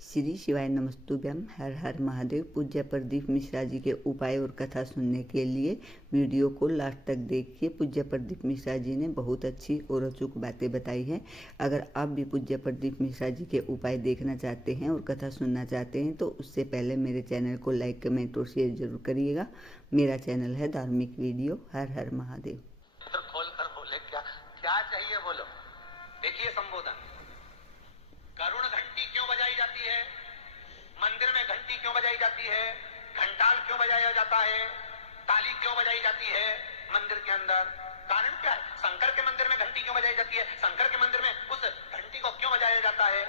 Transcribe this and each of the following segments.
श्री शिवाय नमस्तुभ्यम। हर हर महादेव। पूज्य प्रदीप मिश्रा जी के उपाय और कथा सुनने के लिए वीडियो को लास्ट तक देखिए। पूज्य प्रदीप मिश्रा जी ने बहुत अच्छी और अचूक बातें बताई हैं। अगर आप भी पूज्य प्रदीप मिश्रा जी के उपाय देखना चाहते हैं और कथा सुनना चाहते हैं तो उससे पहले मेरे चैनल को लाइक, कमेंट और शेयर जरूर करिएगा। मेरा चैनल है धार्मिक वीडियो। हर हर महादेव। खोल कर बोले क्या क्या चाहिए बोलो। देखिए संबोधन, करुण घंटी क्यों बजाई जाती है, मंदिर में घंटी क्यों बजाई जाती है, घंटाल क्यों बजाया जाता है, ताली क्यों बजाई जाती है मंदिर के अंदर, कारण क्या है। शंकर के मंदिर में घंटी क्यों बजाई जाती है, शंकर के मंदिर में उस घंटी को क्यों बजाया जाता है,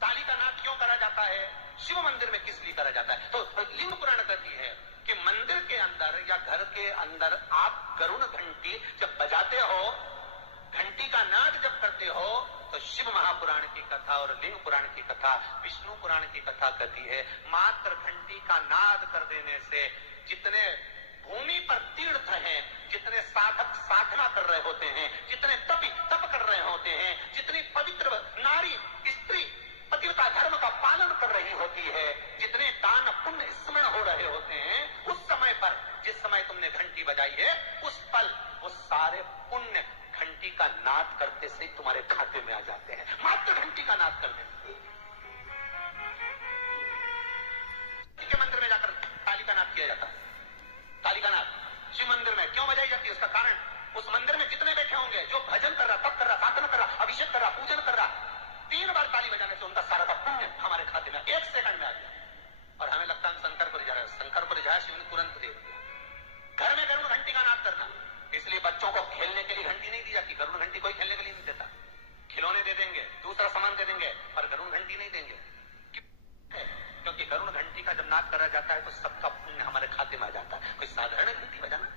ताली का नाद क्यों करा जाता है, शिव मंदिर में किस लिए करा जाता है। तो लिंग पुराण कहती है कि मंदिर के अंदर या घर के अंदर आप गरुण घंटी जब बजाते हो, घंटी का नाद जब करते हो, तो शिव महापुराण की कथा और लिंग पुराण की कथा, विष्णु पुराण की कथा कहती है मात्र घंटी का नाद कर देने से जितने भूमि पर तीर्थ हैं, जितने साधक साधना कर रहे होते हैं, जितने तपी तप कर रहे होते हैं, जितनी पवित्र नारी स्त्री पतिव्रता धर्म का पालन कर रही होती है, जितने दान पुण्य स्मरण हो रहे होते हैं, उस समय पर जिस समय तुमने घंटी बजाई है उस पल वो सारे पुण्य घंटी का नाद करते से तुम्हारे खाते में आ जाते हैं। मात्र घंटी का नाद करने के मंदिर में जाकर ताली का नाद किया जाता है। ताली का नाद शिव मंदिर में क्यों बजाई जाती है, उसका कारण उस मंदिर में जितने बैठे होंगे, जो भजन कर रहा, तप कर रहा, साधना कर रहा, अभिषेक कर रहा, पूजन कर रहा, 3 बार ताली बजाने से उनका सारा का पुण्य हमारे खाते में 1 सेकंड में आ गया। और हमें लगता है शंकर को रिझाया, शंकर को रिझाया, शिव ने तुरंत दे दिया। घर में गरुड़ घंटी का नाद करना, इसलिए बच्चों को खेलने के लिए घंटी नहीं दी जाती। गरुड़ घंटी कोई खेलने के लिए नहीं देता, खिलौने दे देंगे, दूसरा सामान दे देंगे, पर गरुड़ घंटी नहीं देंगे। क्योंकि गरुड़ घंटी का जब नाद करा जाता है तो सबका पुण्य हमारे खाते में आ जाता है। कोई साधारण घंटी बजाना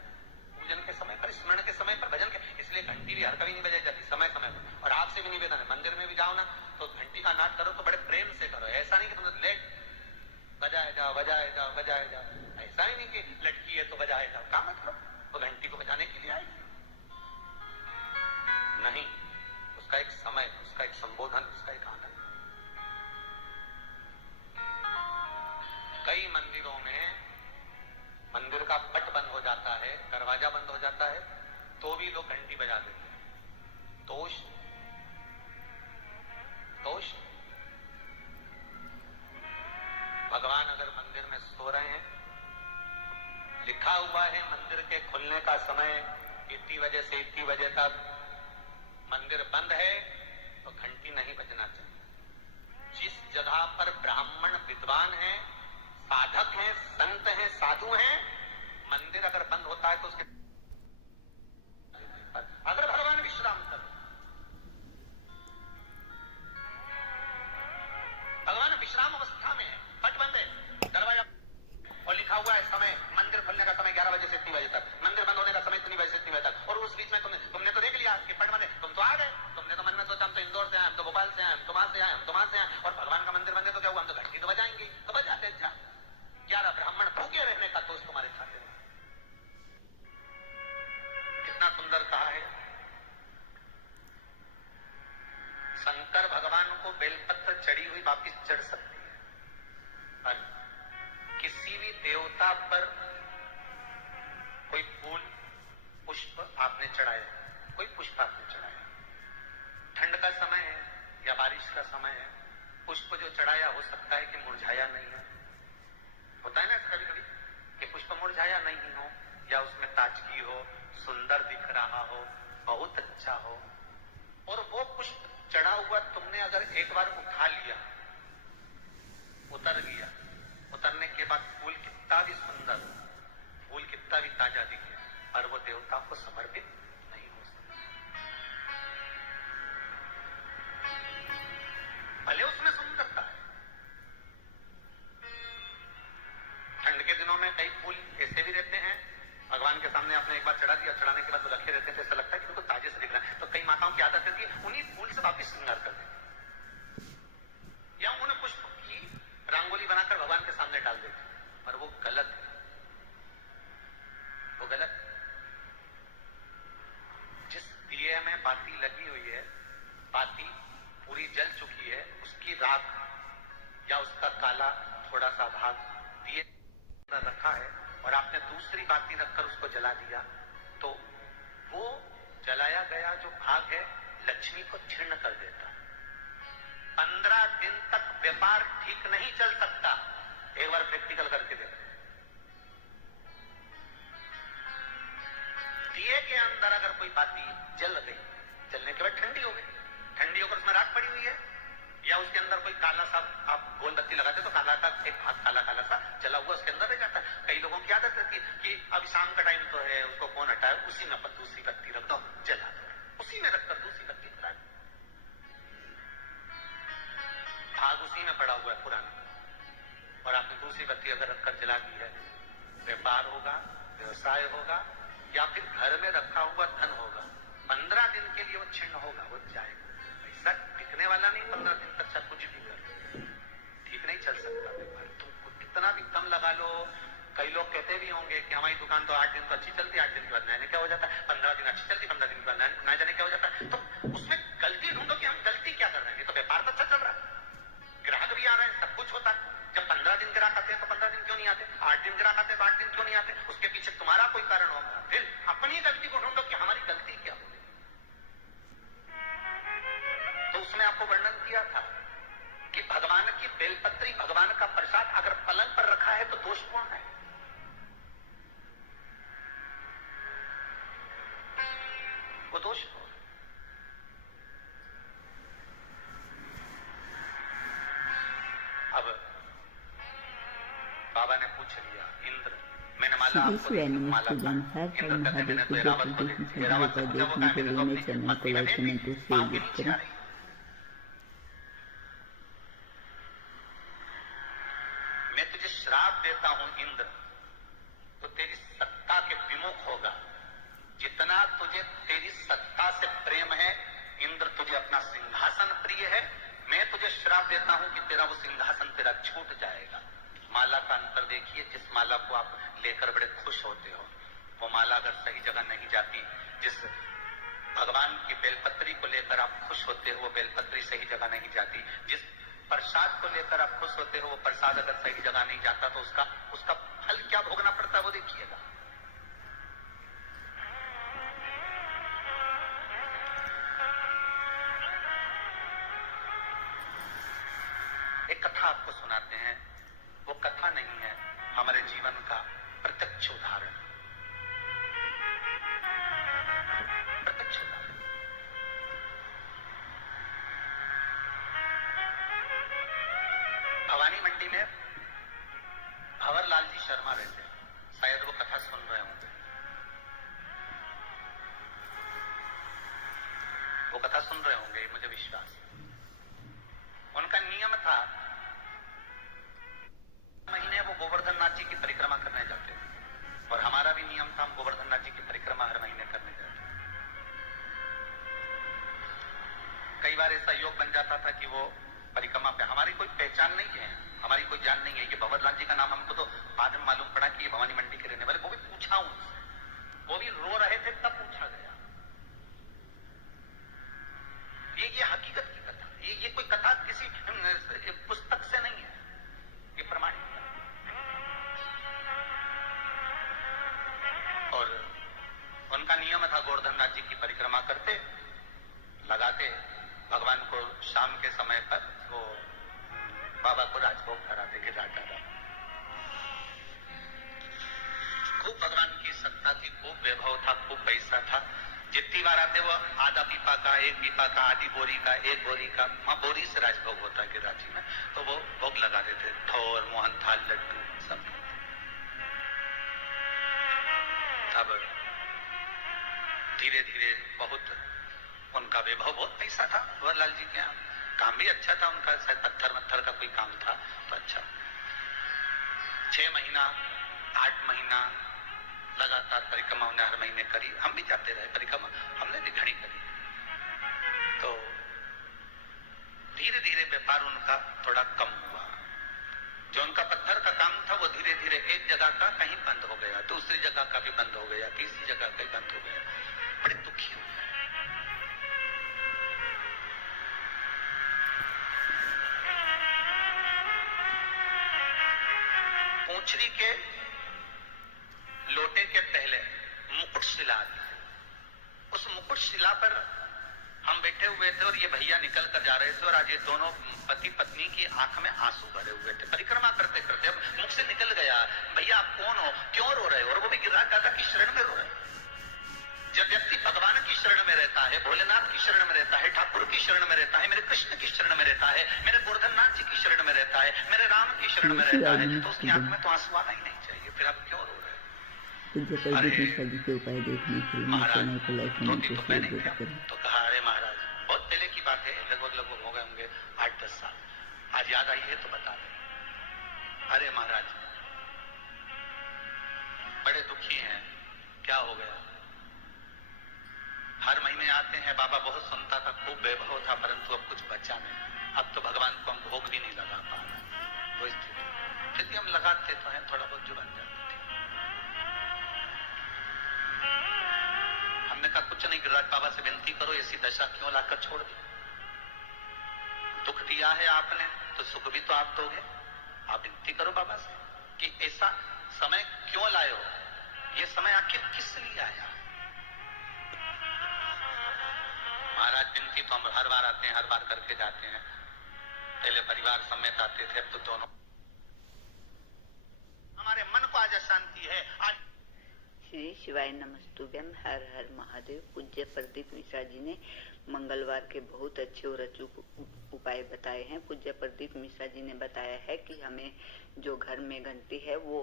पूजन के समय पर, स्मरण के समय पर, भजन के, इसलिए घंटी भी हर कभी नहीं बजाई जाती, समय समय पर। और आपसे भी निवेदन है, मंदिर में भी जाओ ना तो घंटी का नाद करो तो बड़े प्रेम से करो। ऐसा नहीं कि तुम लेट बजाए जाओ बजाए जाओ बजाए जाओ, ऐसा ही नहीं कि लड़की है तो बजाए जाओ। क्या मतलब, वो घंटी को बजाने के लिए आई नहीं, उसका एक समय, उसका एक संबोधन, उसका एक आनंद। कई मंदिरों में मंदिर का पट बंद हो जाता है, दरवाजा बंद हो जाता है, तो भी लोग घंटी बजा देते हैं। दोष दोष भगवान अगर मंदिर में सो रहे हैं, लिखा हुआ है मंदिर के खुलने का समय इतनी बजे से इतनी बजे तक, मंदिर बंद है तो घंटी नहीं बजना चाहिए। जिस जगह पर ब्राह्मण विद्वान हैं, साधक हैं, संत हैं, साधु हैं, मंदिर अगर बंद होता है तो उसके अगर भगवान विश्राम कर, भगवान विश्राम अवस्था में है, पट बंद है, दरवाजा और लिखा हुआ है समय, मंदिर खुलने का समय 11 बजे से 3 बजे तक, मंदिर बंद होने का समय 3 बजे से 3 बजे तक, और उस बीच में तुमने तो देख लिया कि पट बंद है, तुम तो आ गए, तुमने तो मन में सोचा हम तो इंदौर से आए, हम तो भोपाल से आए, हम तो वहां से आए, हम तो वहां से आए, और भगवान का मंदिर बंद है तो क्या हुआ, हम तो घंटी तो बजाएंगे, तो बजाते जा। 11 ब्राह्मण भूखे रहने का दोष तुम्हारे खाते में। कितना सुंदर कहा है। शंकर भगवान को बेलपत्र चढ़ी हुई वापिस चढ़ सकती है, पर किसी भी देवता पर कोई फूल पुष्प आपने चढ़ाया, कोई पुष्प आपने चढ़ाया, ठंड का समय है या बारिश का समय है, पुष्प जो चढ़ाया हो सकता है कि मुरझाया नहीं है। होता है ना कभी कभी कि पुष्प मुरझाया नहीं हो, या उसमें ताजगी हो, सुंदर दिख रहा हो, बहुत अच्छा हो, और वो पुष्प चढ़ा हुआ तुमने अगर एक बार उठा लिया, उतर गया, उतरने के बाद फूल कितना भी सुंदर, फूल कितना भी ताजा दिखे, और वो देवता को समर्पित नहीं हो सकता। भले उसमें सुंदरता है। ठंड के दिनों में कई फूल ऐसे भी रहते हैं, भगवान के सामने आपने एक बार चढ़ा दिया, चढ़ाने के बाद वो रखे रहते हैं तो ऐसा लगता है कि उनको ताजे से दिख रहा है, तो कई माताओं की आदत रहती है उन्हीं फूल से वापिस श्रृंगार कर देते, या उन पुष्प की रंगोली बनाकर भगवान के सामने डाल देते, पर वो गलत है, वो गलत। जिस दिए में बाती लगी हुई है, बाती पूरी जल चुकी है, उसकी राख या उसका काला थोड़ा सा भाग दिए रखा है और आपने दूसरी बाती रखकर उसको जला दिया, तो वो जलाया गया जो भाग है लक्ष्मी को क्षीण कर देता। 15 दिन तक व्यापार ठीक नहीं चल सकता। एक बार प्रैक्टिकल करके देखो। दिए के अंदर अगर कोई बाती जल गई, जलने के बाद ठंडी हो गई, ठंडी होकर उसमें राख पड़ी हुई है, या उसके अंदर कोई काला सा आप गोल बत्ती लगाते तो काला का एक भाग काला काला सा जला हुआ उसके अंदर रह जाता है। कई लोगों की आदत रहती है कि अब शाम का टाइम तो है, उसको कौन हटाए, उसी में अपन दूसरी बत्ती रख दो, जला दो, उसी में रखकर दूसरी बत्ती जला दो। भाग उसी में पड़ा हुआ है पुराना, और आपने दूसरी बत्ती अगर रखकर जला दी है, व्यापार होगा, व्यवसाय होगा, या फिर घर में रखा हुआ धन होगा, 15 दिन के लिए वो छिन्न होगा, वो जाएगा। ऐसा टिकने वाला नहीं 15 दिन तक, सब कुछ भी कर ठीक नहीं चल सकता व्यापार। तुम कितना भी कम लगा लो। कई लोग कहते भी होंगे कि हमारी दुकान तो 8 दिन तो अच्छी चलती है, 8 दिन के बाद नया क्या हो जाता है, 15 दिन अच्छी चलती, 15 दिन के बाद नया जाने क्या हो जाता है। तो उसमें गलती ढूंढो कि हम गलती क्या कर रहे हैं। तो व्यापार तो अच्छा चल रहा है, ग्राहक भी आ रहे हैं, सब कुछ होता है। जब 15 दिन ग्राहक आते हैं तो 15 दिन क्यों नहीं आते, 8 दिन ग्राहक आते हैं तो 8 दिन क्यों नहीं आते, उसके पीछे तुम्हारा कोई कारण होगा। फिर अपनी गलती को ढूंढो कि हमारी गलती क्या हो। तो उसमें आपको वर्णन किया था कि भगवान की बेलपत्री, भगवान का प्रसाद अगर पलंग पर रखा है तो दोष कौन है, वो दोष कौन। अब बाबा ने पूछ लिया, इंद्र मैंने माला आपको दी, माला का इंद्र कहते मैंने तो रावत को दे दी, रावत से पूछा वो कहा मैंने तो अपनी मस्ती में दे दी, पाँव के नीचे आ रही। मैं तुझे श्राप देता हूं इंद्र, तो तेरी सत्ता के विमुख होगा। जितना तुझे तेरी सत्ता से प्रेम है इंद्र, तुझे अपना सिंहासन प्रिय है, मैं तुझे श्राप देता हूं कि तेरा वो सिंहासन तेरा छूट जाएगा। माला का अंतर देखिए, जिस माला को आप लेकर बड़े खुश होते हो, वो माला अगर सही जगह नहीं जाती, जिस भगवान की बेलपत्री को लेकर आप खुश होते हो वो बेलपत्री सही जगह नहीं जाती, जिस प्रसाद को लेकर आप खुश होते हो वो प्रसाद अगर सही जगह नहीं जाता तो उसका फल क्या भोगना पड़ता है वो देखिएगा। एक कथा आपको सुनाते हैं, वो कथा नहीं है, हमारे जीवन का प्रत्यक्ष उदाहरण। प्रत्यक्ष उदाहरण। भवानी मंडी में भंवरलाल जी शर्मा रहते, शायद वो कथा सुन रहे होंगे। वो कथा सुन रहे होंगे मुझे विश्वास। उनका नियम था, महीने वो गोवर्धन नाथ जी की परिक्रमा करने जाते थे, और हमारा भी नियम था, हम गोवर्धन नाथ जी की परिक्रमा हर महीने करने जाते। कई बार ऐसा योग बन जाता था कि वो परिक्रमा पे हमारी कोई पहचान नहीं है, हमारी कोई जान नहीं है। ये भंवरलाल जी का नाम हमको तो बाद में मालूम पड़ा कि ये भवानी मंडी के रहने वाले, वो भी पूछा उनसे, वो भी रो रहे थे तब पूछा गया। ये हकीकत की कथा, ये कोई कथा किसी पुस्तक से नहीं है, ये प्रमाणित है। और उनका नियम था, गोवर्धन नाथ जी की परिक्रमा करते, लगाते, भगवान को शाम के समय पर वो बाबा को राजभोग कराते गिरिराज दादा। खूब भगवान की सत्ता थी, खूब वैभव था, खूब पैसा था। जितनी बार आते वो आधा पीपा का, एक पीपा का, आधी बोरी का, एक बोरी का, वहां बोरी से राजभोग होता है गिरिराज जी में, तो वो भोग लगा देते, ठोर, मोहन थाल, लड्डू सब। अब धीरे धीरे बहुत उनका वैभव, बहुत पैसा था भंवरलाल जी के यहाँ, काम भी अच्छा था उनका, शायद पत्थर मत्थर का कोई काम था तो अच्छा। 6 महीना 8 महीना लगातार परिक्रमा उन्हें हर महीने करी, हम भी जाते रहे परिक्रमा, हमने भी घड़ी करी। तो धीरे धीरे व्यापार उनका थोड़ा कम हुआ। जो उनका पत्थर का काम था वो धीरे धीरे एक जगह का कहीं बंद हो गया, दूसरी जगह का भी बंद हो गया, तीसरी जगह का भी बंद हो गया। बड़े दुखी हुए। पुछरी के लोटे के पहले मुकुट शिला आती है। उस मुकुट शिला पर हम बैठे हुए थे और ये भैया निकल कर जा रहे थे और आज ये दोनों पति पत्नी की आंख में आंसू भरे हुए थे। परिक्रमा करते करते अब मुख से निकल गया, भैया आप कौन हो, क्यों रो रहे हो? और वो भी गिरिराज दादा की शरण में रो रहे। जब व्यक्ति भगवान की शरण में रहता है, भोलेनाथ की शरण में रहता है, ठाकुर की शरण में रहता है, मेरे कृष्ण की शरण में रहता है, मेरे गोवर्धननाथ जी की शरण में रहता है, मेरे राम की शरण में रहता है, तो उसकी आंख में तो आंसू आना ही नहीं चाहिए। फिर आप क्यों रो रहे हो? पूज्य प्रदीप मिश्रा जी के उपाय देखने के लिए मेरे चैनल को लाइक कमेंट धोती तो शेयर पहने जरूर थे। करें। तो कहा अरे महाराज, बहुत पहले की बात है, लगभग हो गए होंगे 8-10 साल। आज याद आई है तो बता दें। अरे महाराज बड़े दुखी हैं, क्या हो गया? हर महीने आते हैं, बाबा बहुत सुनता था, खूब वैभव था, परंतु अब कुछ बचा नहीं। अब तो भगवान को हम भोग भी नहीं लगा पा रहे, वो स्थिति। फिर भी हम लगाते तो हैं, थोड़ा बहुत जो बन जाते थे। हमने कहा कुछ नहीं, गिरिराज बाबा से विनती करो, ऐसी दशा क्यों लाकर छोड़ दी? दुख दिया है आपने तो सुख भी तो आप दोगे। आप विनती करो बाबा से कि ऐसा समय क्यों लाए हो, ये समय आखिर किस लिए आया? महाराज विनती तो हम हर बार आते हैं, हर बार करके जाते हैं। पहले परिवार समेत आते थे, अब तो दोनों। हमारे मन को आज अशांति है। आज श्री शिवाय नमस्तुभ्यम, हर हर महादेव। पूज्य प्रदीप मिश्रा जी ने मंगलवार के बहुत अच्छे और अचूक उपाय बताए हैं। पूज्य प्रदीप मिश्रा जी ने बताया है कि हमें जो घर में घंटी है वो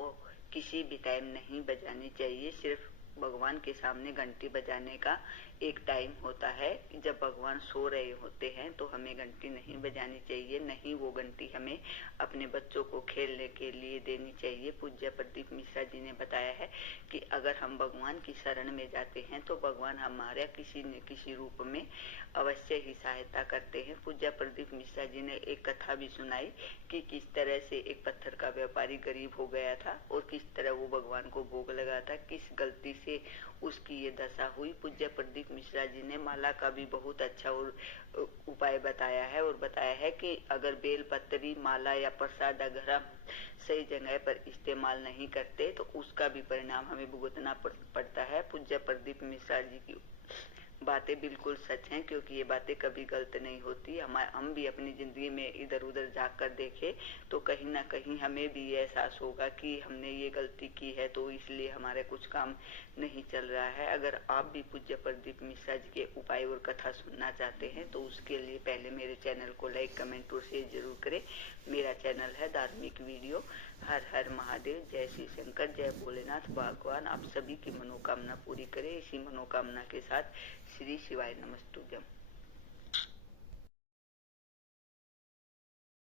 किसी भी टाइम नहीं बजानी चाहिए। सिर्फ भगवान के सामने घंटी बजाने का एक टाइम होता है, जब भगवान सो रहे होते हैं तो हमें घंटी नहीं बजानी चाहिए। नहीं वो घंटी हमें अपने बच्चों को खेलने के लिए देनी चाहिए। पूज्य प्रदीप मिश्रा जी ने बताया है कि अगर हम भगवान की शरण में जाते हैं तो भगवान हमारे किसी न किसी रूप में अवश्य ही सहायता करते हैं। पूज्य प्रदीप मिश्रा जी ने एक कथा भी सुनाई कि किस तरह से एक पत्थर का व्यापारी गरीब हो गया था और किस तरह वो भगवान को भोग लगा था, किस गलती से उसकी ये दशा हुई। पूज्य प्रदीप मिश्रा जी ने माला का भी बहुत अच्छा और उपाय बताया है और बताया है कि अगर बेलपत्री, माला या प्रसाद अगर हम सही जगह पर इस्तेमाल नहीं करते तो उसका भी परिणाम हमें भुगतना पड़ता है। पूज्य प्रदीप मिश्रा जी की बातें बिल्कुल सच हैं, क्योंकि ये बातें कभी गलत नहीं होती। हम भी अपनी जिंदगी में इधर उधर झांक कर देखें तो कहीं ना कहीं हमें भी ये एहसास होगा कि हमने ये गलती की है, तो इसलिए हमारे कुछ काम नहीं चल रहा है। अगर आप भी पूज्य प्रदीप मिश्रा जी के उपाय और कथा सुनना चाहते हैं तो उसके लिए पहले मेरे चैनल को लाइक कमेंट और शेयर जरूर करें। मेरा चैनल है धार्मिक वीडियो। हर हर महादेव, जय श्री शंकर, जय भोलेनाथ। भगवान आप सभी की मनोकामना पूरी करे। इसी मनोकामना के साथ श्री शिवाय नमस्तुभ्यम।